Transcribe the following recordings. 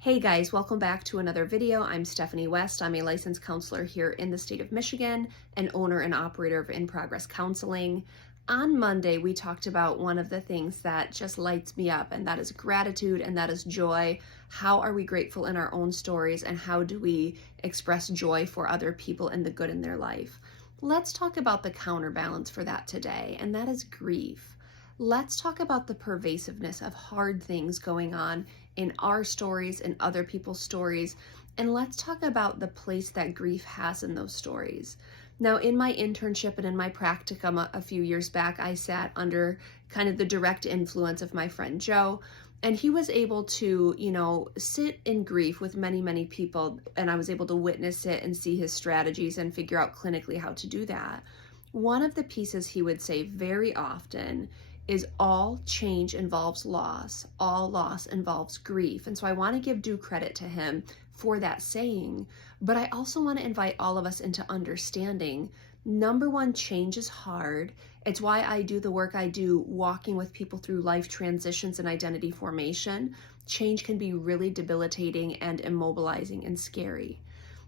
Hey guys, welcome back to another video. I'm Stephanie West. I'm a licensed counselor here in the state of Michigan and owner and operator of In Progress Counseling. On Monday, we talked about one of the things that just lights me up, and that is gratitude and that is joy. How are we grateful in our own stories, and how do we express joy for other people and the good in their life? Let's talk about the counterbalance for that today, and that is grief. Let's talk about the pervasiveness of hard things going on in our stories and other people's stories, and let's talk about the place that grief has in those stories. Now, in my internship and in my practicum a few years back, I sat under kind of the direct influence of my friend Joe, and he was able to, sit in grief with many, many people, and I was able to witness it and see his strategies and figure out clinically how to do that. One of the pieces he would say very often is all change involves loss, all loss involves grief. And so I want to give due credit to him for that saying, but I also want to invite all of us into understanding. Number one, change is hard. It's why I do the work I do, walking with people through life transitions and identity formation. Change can be really debilitating and immobilizing and scary.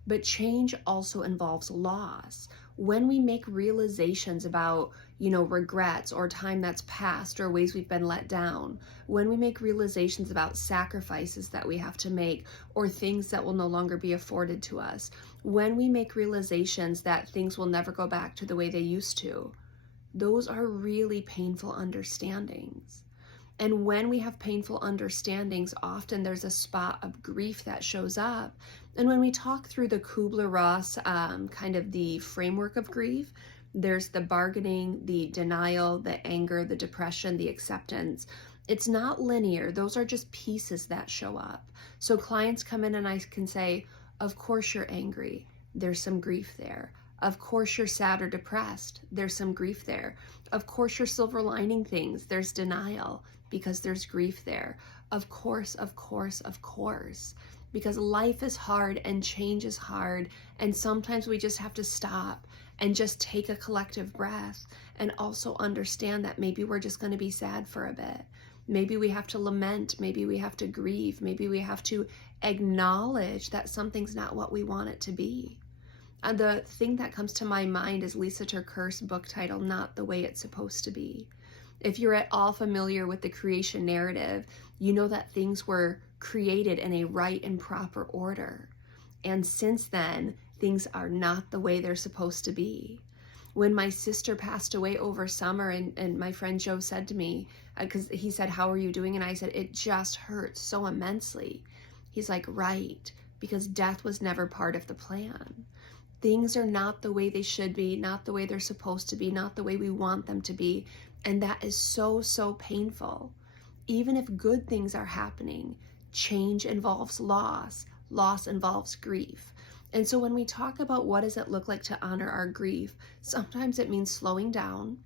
But change also involves loss. When we make realizations about, regrets or time that's passed or ways we've been let down, when we make realizations about sacrifices that we have to make or things that will no longer be afforded to us, when we make realizations that things will never go back to the way they used to, those are really painful understandings. And when we have painful understandings, often there's a spot of grief that shows up. And when we talk through the Kubler-Ross, kind of the framework of grief, there's the bargaining, the denial, the anger, the depression, the acceptance. It's not linear. Those are just pieces that show up. So clients come in and I can say, of course you're angry. There's some grief there. Of course you're sad or depressed. There's some grief there. Of course you're silver lining things. There's denial because there's grief there. Of course, because life is hard and change is hard. And sometimes we just have to stop and just take a collective breath and also understand that maybe we're just going to be sad for a bit. Maybe we have to lament. Maybe we have to grieve. Maybe we have to acknowledge that something's not what we want it to be. And the thing that comes to my mind is Lisa TerKeurst's book title, Not the Way It's Supposed to Be. If you're at all familiar with the creation narrative, you know that things were created in a right and proper order. And since then, things are not the way they're supposed to be. When my sister passed away over summer and my friend Joe said to me, because he said, how are you doing? And I said, it just hurts so immensely. He's like, right, because death was never part of the plan. Things are not the way they should be, not the way they're supposed to be, not the way we want them to be. And that is so, so painful. Even if good things are happening, change involves loss. Loss involves grief. And so when we talk about what does it look like to honor our grief, sometimes it means slowing down.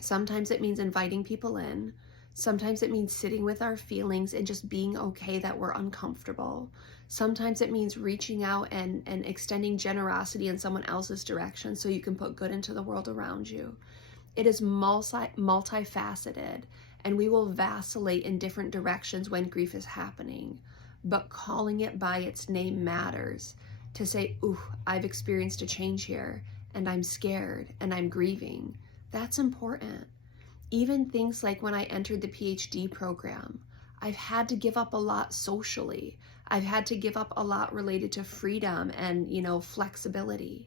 Sometimes it means inviting people in. Sometimes it means sitting with our feelings and just being okay that we're uncomfortable. Sometimes it means reaching out and extending generosity in someone else's direction so you can put good into the world around you. It is multifaceted, and we will vacillate in different directions when grief is happening. But calling it by its name matters. To say, ooh, I've experienced a change here, and I'm scared, and I'm grieving. That's important. Even things like when I entered the PhD program, I've had to give up a lot socially. I've had to give up a lot related to freedom and, flexibility.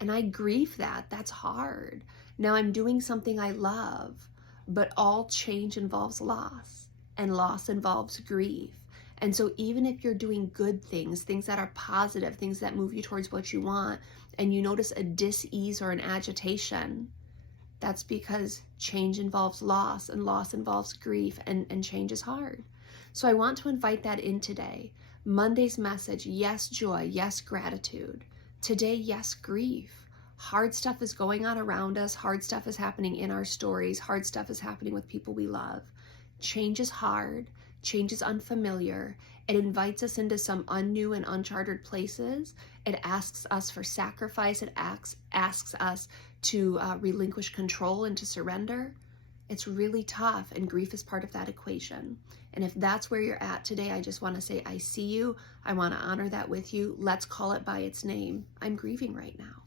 And I grieve that. That's hard. Now I'm doing something I love, but all change involves loss, and loss involves grief. And so even if you're doing good things, things that are positive, things that move you towards what you want, and you notice a dis-ease or an agitation, that's because change involves loss, and loss involves grief, and change is hard. So I want to invite that in today. Monday's message, yes, joy, yes, gratitude. Today, yes, grief. Hard stuff is going on around us. Hard stuff is happening in our stories. Hard stuff is happening with people we love. Change is hard. Change is unfamiliar. It invites us into some unnew and uncharted places. It asks us for sacrifice. It asks us to relinquish control and to surrender. It's really tough, and grief is part of that equation. And if that's where you're at today, I just want to say, I see you. I want to honor that with you. Let's call it by its name. I'm grieving right now.